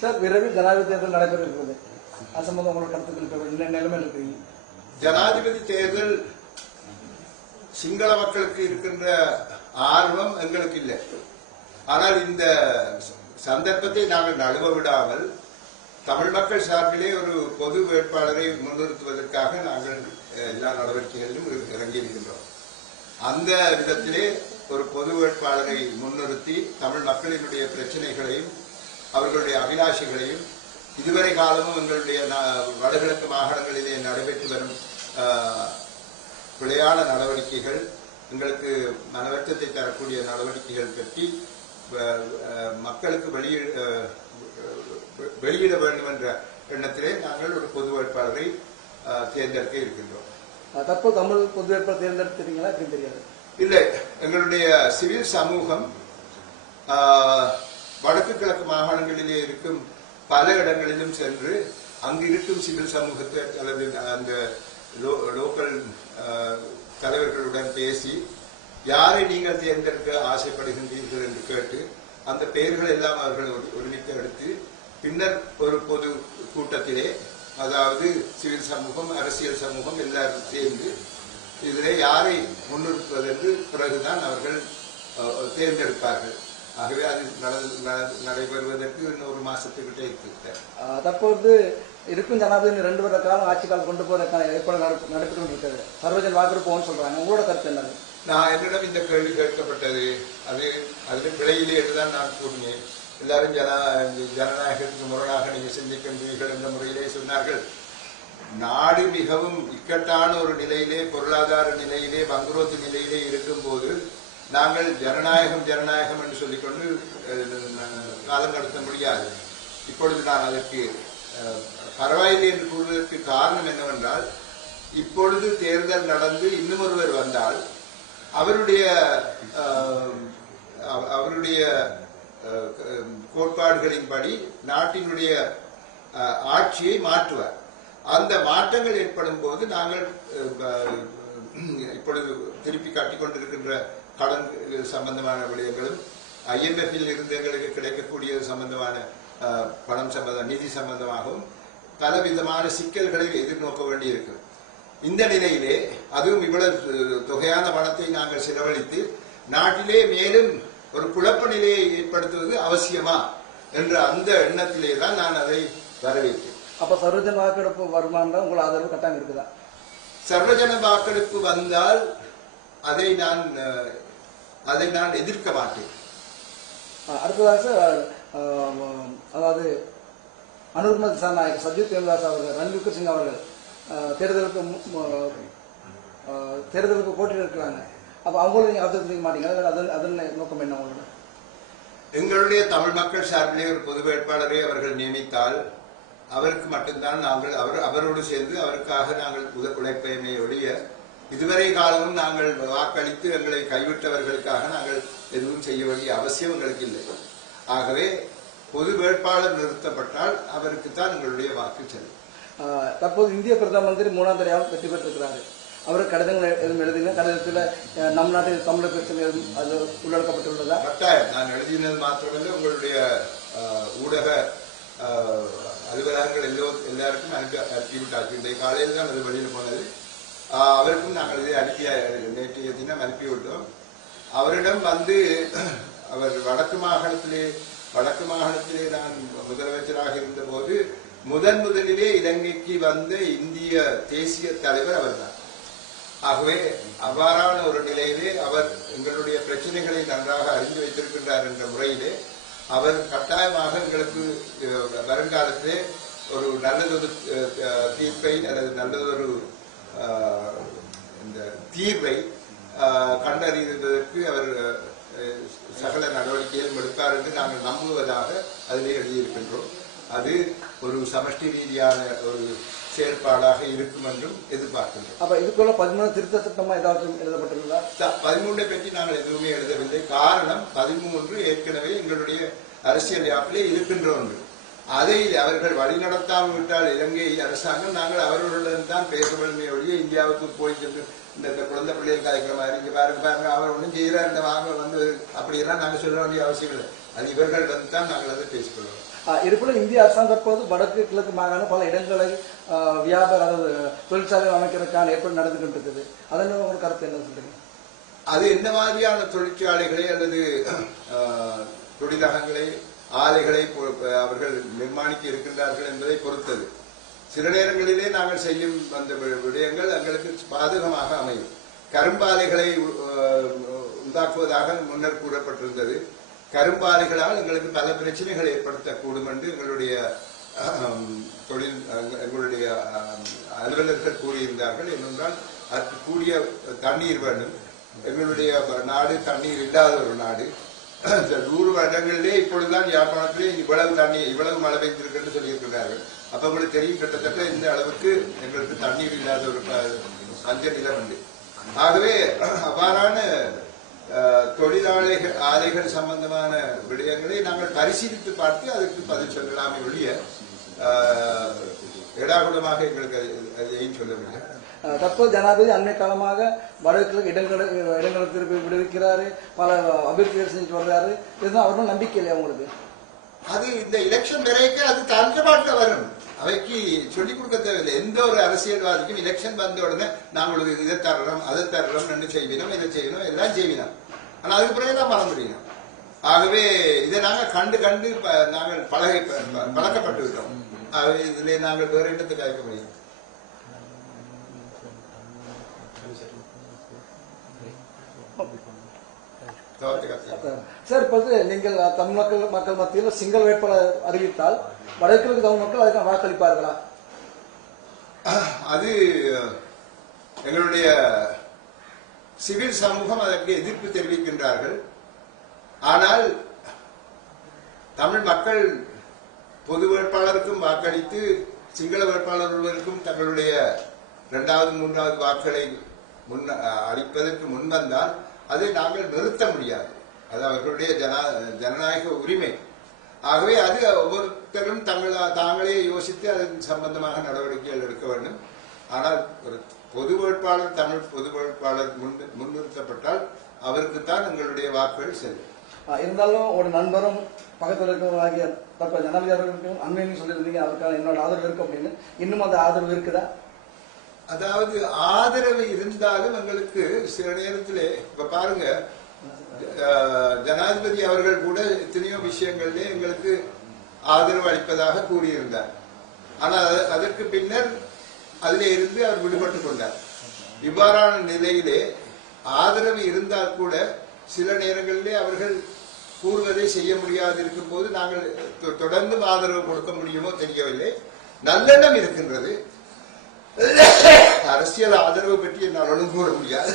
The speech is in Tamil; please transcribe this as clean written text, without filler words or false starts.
சார் விரைவில் ஜனாதிபதி தேர்தல் நடைபெற இருக்கிறது. அசம்பந்தம் உங்களோட கருத்துக்கள் நிலைமையில் இருக்கிறீங்க. ஜனாதிபதி தேர்தல் சிங்கள மக்களுக்கு இருக்கின்ற ஆர்வம் எங்களுக்கு இல்லை. ஆனால் இந்த சந்தர்ப்பத்தை நாங்கள் நழுவ விடாமல் தமிழ் மக்கள் சார்பிலே ஒரு பொது வேட்பாளரை முன்னிறுத்துவதற்காக நாங்கள் எல்லா நடவடிக்கைகளிலும் இறங்கியிருக்கின்றோம். அந்த இடத்திலே ஒரு பொது வேட்பாளரை முன்னிறுத்தி தமிழ் மக்களினுடைய பிரச்சனைகளையும் அவர்களுடைய அபிலாஷைகளையும் இதுவரை காலமும் எங்களுடைய வடகிழக்கு மாகாணங்களிலே நடைபெற்று வரும் பிழையான நடவடிக்கைகள், எங்களுக்கு மனவர்த்தத்தை தரக்கூடிய நடவடிக்கைகள் பற்றி மக்களுக்கு வெளியிட வேண்டும் என்ற எண்ணத்திலே நாங்கள் ஒரு பொது வேட்பாளரை தேர்ந்தெடுக்க இருக்கின்றோம். தற்போது தமிழ் பொது வேட்பாளர் தேர்ந்தெடுத்தீங்களா? தெரியாது. இல்லை, எங்களுடைய சிவில் சமூகம் வடக்கு கிழக்கு மாகாணங்களிலே இருக்கும் பல இடங்களிலும் சென்று அங்கு இருக்கும் சிவில் சமூகத்தை அல்லது அந்த லோக்கல் தலைவர்களுடன் பேசி யாரை நீங்கள் தேர்ந்தெடுக்க ஆசைப்படுகின்றீர்கள் என்று கேட்டு அந்த பெயர்கள் எல்லாம் அவர்கள் ஒருமித்து எடுத்து பின்னர் ஒரு பொது கூட்டத்திலே, அதாவது சிவில் சமூகம் அரசியல் சமூகம் எல்லாரும் சேர்ந்து இதிலே யாரை முன்னிறுத்துவதென்று பிறகுதான் அவர்கள் தேர்ந்தெடுப்பார்கள். ஆகவே அது நடைபெறுவதற்கு இன்னொரு மாசத்துக்கிட்ட இருக்கு. தற்போது இருக்கும் ஜனாதிபதி 2 வருட காலம் ஆட்சி காலம் கொண்டு போவதற்கான ஏற்பாடு நடைபெற்று கொண்டிருக்கிறது. சர்வஜன் வாக்கெடுப்பு சொல்றாங்க. உங்களோட கருத்து என்னது? நான் என்னிடம் இந்த கேள்வி கேட்கப்பட்டது. அதில் பிழையிலே என்றுதான் நான் கூறினேன். எல்லாரும் ஜனநாயகத்துக்கு முரணாக நீங்க சிந்திக்கின்றீர்கள் என்ற முறையிலே சொன்னார்கள். நாடு மிகவும் இக்கட்டான ஒரு நிலையிலே, பொருளாதார நிலையிலே, வங்குரோத்து நிலையிலே இருக்கும் போது நாங்கள் ஜனநாயகம் என்று சொல்லிக்கொண்டு காலம் கடத்த முடியாது. இப்பொழுது நான் அதற்கு பரவாயில்லை என்று கூறுவதற்கு காரணம் என்னவென்றால், இப்பொழுது தேர்தல் நடந்து இன்னும் ஒருவர் வந்தால் அவருடைய கோட்பாடுகளின்படி நாட்டினுடைய ஆட்சியை மாற்றுவார். அந்த மாற்றங்கள் ஏற்படும் போது நாங்கள் இப்பொழுது திருப்பி காட்டிக் கொண்டிருக்கின்ற கடன் சம்பந்தமான விடயங்களும் IMF-இல் இருந்து எங்களுக்கு கிடைக்கக்கூடிய சம்பந்தமான பணம் நிதி சம்பந்தமாகவும் பலவிதமான சிக்கல்களை எதிர்நோக்க வேண்டியிருக்கும். இந்த நிலையிலே அதுவும் இவ்வளவு தொகையான பணத்தை நாங்கள் செலவழித்து நாட்டிலே மேலும் ஒரு குழப்ப நிலையை ஏற்படுத்துவது அவசியமா என்ற அந்த எண்ணத்திலே தான் நான் அதை வரவேற்றேன். அப்ப சர்வஜன வாக்கெடுப்பு வருமானம் தான் உங்கள் ஆதரவு கட்டாயம் இருக்குதா? சர்வஜன வாக்கெடுப்பு வந்தால் அதை நான் எதிர்க்க மாட்டேன். அடுத்ததாக அதாவது அனுர்மதி சாநாயக், சஜித் பிரேமதாஸ் அவர்கள், ரணில் விக்ரமசிங்க அவர்கள் தேர்தலுக்கு போட்டியில் இருக்கிறாங்க. அப்ப அவங்களும் நீங்க ஆதரிக்க மாட்டீங்க? அதன் நோக்கம் என்ன உங்களோட? எங்களுடைய தமிழ் மக்கள் சார்பிலே ஒரு பொது வேட்பாளரை அவர்கள் நியமித்தால் அவருக்கு மட்டும்தான் நாங்கள் அவரோடு சேர்ந்து அவருக்காக நாங்கள் உழைப்பையுமே ஒழிய இதுவரை காலமும் நாங்கள் வாக்களித்து எங்களை கைவிட்டவர்களுக்காக நாங்கள் எதுவும் செய்ய வேண்டிய அவசியம் எங்களுக்கு இல்லை. ஆகவே பொது வேட்பாளர் நிறுத்தப்பட்டால் அவருக்குத்தான் எங்களுடைய வாக்கு செல்லும். தற்போது இந்திய பிரதம மந்திரி 3ஆம் தடவையாக வெற்றி பெற்றிருக்கிறாரு. அவர் கடிதங்கள் எதுவும் எழுதுங்க. கடிதத்தில் நம் நாட்டில் தமிழர் பிரச்சனை அது உள்ளடக்கப்பட்டுள்ளதா? கட்டாயம். நான் எழுதினது மாத்திரமல்ல, உங்களுடைய ஊடக அலுவலகங்கள் எல்லாருக்கும் அனுப்பிவிட்டாச்சு. இன்றைய காலையில் தான் அது வெளியில் போனது. அவருக்கும் நாங்கள் இதை நேற்றைய தினம் அனுப்பிவிட்டோம். அவரிடம் வந்து அவர் வடக்கு மாகாணத்திலே நான் முதலமைச்சராக இருந்த போது முதலிலே இலங்கைக்கு வந்த இந்திய தேசிய தலைவர் அவர்தான். ஆகவே அவ்வாறான ஒரு நிலையிலே அவர் எங்களுடைய பிரச்சனைகளை நன்றாக அறிந்து வைத்திருக்கின்றார் என்ற முறையிலே அவர் கட்டாயமாக எங்களுக்கு வருங்காலத்திலே ஒரு நல்லதொரு தீர்ப்பை அல்லது நல்லதொரு இந்த தீர்வை கண்டறிவதற்கு அவர் சகல நடவடிக்கைகளும் எடுப்பார் என்று நாங்கள் நம்புவதாக அதிலே எழுதியிருக்கின்றோம். அது ஒரு சமஷ்டி ரீதியான ஒரு செயற்பாடாக இருக்கும் என்றும் எதிர்பார்க்கின்றோம். அப்ப இதுக்குள்ள 13 திருத்த சட்டமா ஏதாவது எழுதப்பட்டுள்ளதா? 13 பற்றி நாங்கள் எதுவுமே எழுதவில்லை. காரணம் 13 ஏற்கனவே எங்களுடைய அரசியல் யாப்பிலே இருக்கின்ற ஒன்று. அதை அவர்கள் வழிநடத்தாமல் விட்டால் இலங்கை அரசாங்கம் நாங்கள் அவர்களுடன் தான் பேச வேண்டுமே ஒழிய இந்தியாவுக்கு போய் சென்று இந்த குழந்தை பிள்ளைகள் காய்க்கிற மாதிரி இங்க பாருங்க அவர் ஒன்றும் செய்யற இந்த வாங்க வந்து அப்படியெல்லாம் நாங்கள் சொல்ல வேண்டிய அவசியம் இல்லை. அது இவர்களிடம் தான் நாங்கள் அதை பேசிக்கொள்வோம். இருப்பினும் இந்திய அரசாங்கம் தற்போது வடக்கு கிழக்கு மாகாண பல இடங்களை வியாபார அதாவது தொழிற்சாலை அமைக்கிறதுக்கான ஏற்பாடு நடந்து கொண்டிருக்குது. அதன் ஒரு கருத்து என்ன சொல்றீங்க? அது என்ன மாதிரியான தொழிற்சாலைகளை அல்லது தொழிலகங்களை ஆலைகளை அவர்கள் நிர்மாணிக்க இருக்கின்றார்கள் என்பதை பொறுத்தது. சில நேரங்களிலே நாங்கள் செய்யும் அந்த விடயங்கள் எங்களுக்கு பாதகமாக அமையும். கரும்பாலைகளை உண்டாக்குவதாக முன்னர் கூறப்பட்டிருந்தது. கரும்பாலைகளால் எங்களுக்கு பல பிரச்சனைகள் ஏற்படுத்தக்கூடும் என்று எங்களுடைய எங்களுடைய அலுவலர்கள் கூறியிருந்தார்கள். என்னென்றால் அதற்கு கூடிய தண்ணீர் வேண்டும். எங்களுடைய நாடு தண்ணீர் இல்லாத ஒரு நாடு. 100 வருடங்களிலே இப்பொழுதுதான் யாழ்ப்பாணத்திலே இவ்வளவு தண்ணீர் இவ்வளவு மழை பெய்திருக்கு சொல்லியிருக்கிறார்கள். அப்ப உங்களுக்கு தெரியும் கிட்டத்தட்ட இந்த அளவுக்கு எங்களுக்கு தண்ணீர் இல்லாத ஒரு அஞ்ச நிலம் உண்டு. ஆகவே அவ்வாறான தொழிலாளர்கள் ஆலைகள் சம்பந்தமான விடயங்களை நாங்கள் பரிசீலித்து பார்த்து அதற்கு பதில் சொல்லலாமே ஒழிய ஏடாகுடமாக எங்களுக்கு அதையும் சொல்லவில்லை. தற்போது ஜனாதிபதி அண்மை காலமாக வடகிழக்கு இடங்களை திருப்பி விடுவிக்கிறாரு, பல அபிவிருத்தி செஞ்சு வர்றாரு. இதுதான் அவர்கள் நம்பிக்கை இல்லையா உங்களுக்கு? அது இந்த எலெக்ஷன் வரைக்கும் அது தஞ்சமாட்ட வரும். அவைக்கு சொல்லிக் கொடுக்க தேவையில்லை. எந்த ஒரு அரசியல்வாதிக்கும் எலெக்ஷன் வந்த உடனே நாங்கள் இதை தரணும் அதை தரணும் என்ன செய்வினோம் இதை செய்யணும் எல்லாம் செய்வினோம். ஆனா அதுக்கு பிறகு தான் மறந்துடுவோம். ஆகவே இதை நாங்கள் கண்டு கண்டு நாங்கள் பழக்கப்பட்டு விட்டோம். ஆகவே இதிலே நாங்கள் வேறு இடத்துக்கு அழைக்க முடியும். சார், இப்போது நீங்கள் தமிழ் மக்கள் மத்தியில் சிங்கள வேட்பாளர் அறிவித்தால் வடகிழக்கு தமிழ் மக்கள் அதுக்கு வாக்களிப்பார்களா? அது எங்களுடைய சிவில் சமூகம் அதற்கு எதிர்ப்பு தெரிவிக்கின்றார்கள். ஆனால் தமிழ் மக்கள் பொது வேட்பாளருக்கும் வாக்களித்து சிங்கள வேட்பாளர்களுக்கும் தங்களுடைய 2வது 3வது வாக்குகளை அளிப்பதற்கு முன்வந்தால் அதை நாங்கள் நிறுத்த முடியாது. அது அவர்களுடைய ஜனநாயக உரிமை. ஆகவே அது ஒவ்வொருத்தரும் தாங்களே யோசித்து அதன் சம்பந்தமாக நடவடிக்கைகள் எடுக்க வேண்டும். ஆனால் ஒரு பொது வேட்பாளர் தமிழ் பொது வேட்பாளர் முன்னிறுத்தப்பட்டால் அவருக்குத்தான் எங்களுடைய வாக்குகள் செல்லும். இருந்தாலும் ஒரு நண்பரும் பக்கத்தில் இருக்கிறவங்க தற்போது ஜனாதிபதி அவர்களுக்கும் அண்மையிலும் சொல்லியிருந்தீங்க அவருக்கான என்னோட ஆதரவு இருக்கு அப்படின்னு. இன்னும் அந்த ஆதரவு இருக்குதா? அதாவது ஆதரவு இருந்தாலும் எங்களுக்கு சில நேரத்திலே இப்ப பாருங்க, ஜனாதிபதி அவர்கள் கூட எத்தனையோ விஷயங்களிலே எங்களுக்கு ஆதரவு அளிப்பதாக கூறியிருந்தார். ஆனால் அதற்கு பின்னர் அதிலே இருந்து அவர் விடுபட்டுக் கொண்டார். இவ்வாறான நிலையிலே ஆதரவு இருந்தால் கூட சில நேரங்களிலே அவர்கள் கூறுவதை செய்ய முடியாது இருக்கும் போது நாங்கள் தொடர்ந்து ஆதரவு கொடுக்க முடியுமோ தெரியவில்லை. நல்லெண்ணம் இருக்கின்றது. அரசியல் ஆதரவு பற்றி என்னால் ஒன்றும் கூற முடியாது.